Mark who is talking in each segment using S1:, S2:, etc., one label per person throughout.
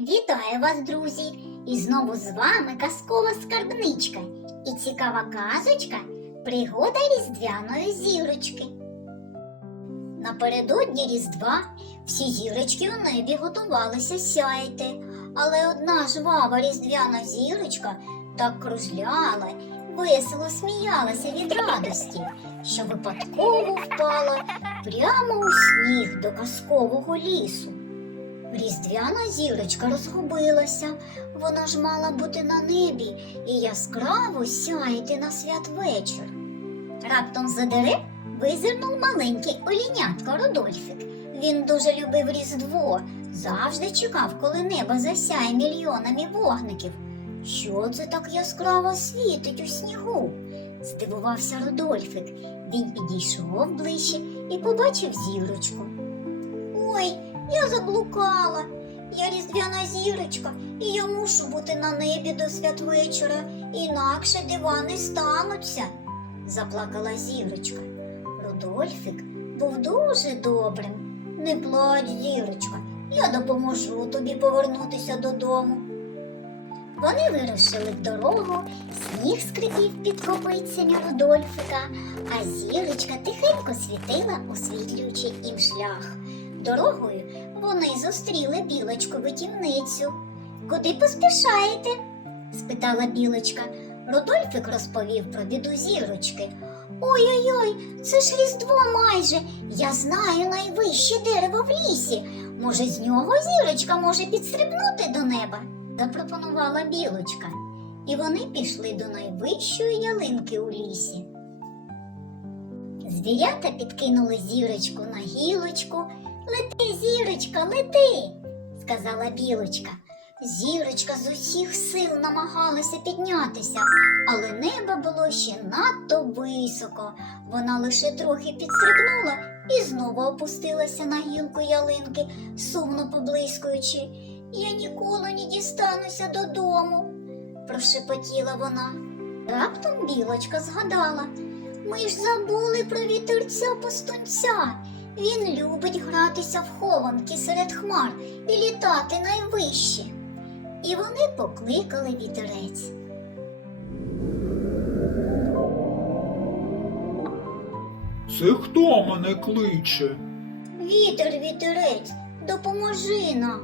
S1: Вітаю вас, друзі! І знову з вами казкова скарбничка і цікава казочка Пригода різдвяної зірочки. Напередодні Різдва всі зірочки у небі готувалися сяяти, але одна жвава різдвяна зірочка так кружляла, весело сміялася від радості, що випадково впала прямо у сніг до казкового лісу. Різдвяна зірочка розгубилася, вона ж мала бути на небі і яскраво сяяти на святвечір. Раптом за дерев визирнув маленький олінятко Рудольфик. Він дуже любив Різдво, завжди чекав, коли небо засяє мільйонами вогників. Що це так яскраво світить у снігу? здивувався Рудольфик. Він підійшов ближче і побачив зірочку. Ой, я заблукала. Я різдвяна зірочка, і я мушу бути на небі до святвечора, інакше дива не стануться, заплакала зірочка. Рудольфик був дуже добрим. Не плач, зірочка, я допоможу тобі повернутися додому. Вони вирушили в дорогу, сніг скрипів під копицями Рудольфика, а зірочка тихенько світила, освітлюючи їм шлях. Дорогою вони зустріли білочку витівницю. Куди поспішаєте? спитала білочка. Рудольфик розповів про біду зірочки. Ой-ой-ой, це ж різдво майже. Я знаю найвище дерево в лісі. Може, з нього зірочка може підстрибнути до неба, запропонувала білочка. І вони пішли до найвищої ялинки у лісі. Звірята підкинули зірочку на гілочку. Лети, зірочка, лети, сказала білочка. Зірочка з усіх сил намагалася піднятися, але небо було ще надто високо. Вона лише трохи підстрибнула і знову опустилася на гілку ялинки, сумно поблискуючи. Я ніколи не дістануся додому, прошепотіла вона. Раптом білочка згадала. Ми ж забули про вітерця пустунця. Він любить гратися в хованки серед хмар і літати найвище. І вони покликали вітерець.
S2: Це хто мене кличе?
S1: Вітер, вітерець, допоможи нам.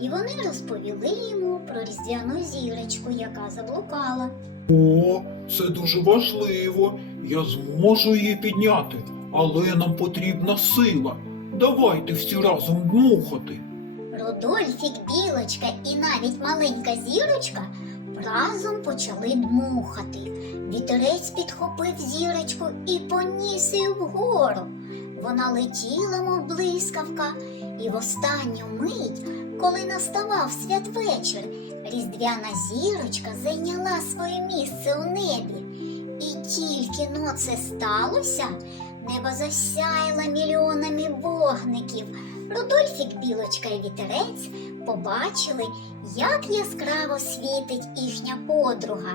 S1: І вони розповіли йому про різдвяну зірочку, яка заблукала.
S2: О, це дуже важливо. Я зможу її підняти, але нам потрібна сила. Давайте всі разом дмухати.
S1: Рудольфік, білочка і навіть маленька зірочка разом почали дмухати. Вітерець підхопив зірочку і поніс її вгору. Вона летіла, мов блискавка, і в останню мить, коли наставав святвечір, різдвяна зірочка зайняла своє місце у небі. Тільки но це сталося, небо засяяло мільйонами вогників. Рудольфік, білочка і вітерець побачили, як яскраво світить їхня подруга.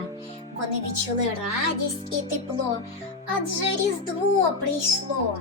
S1: Вони відчули радість і тепло, адже Різдво прийшло.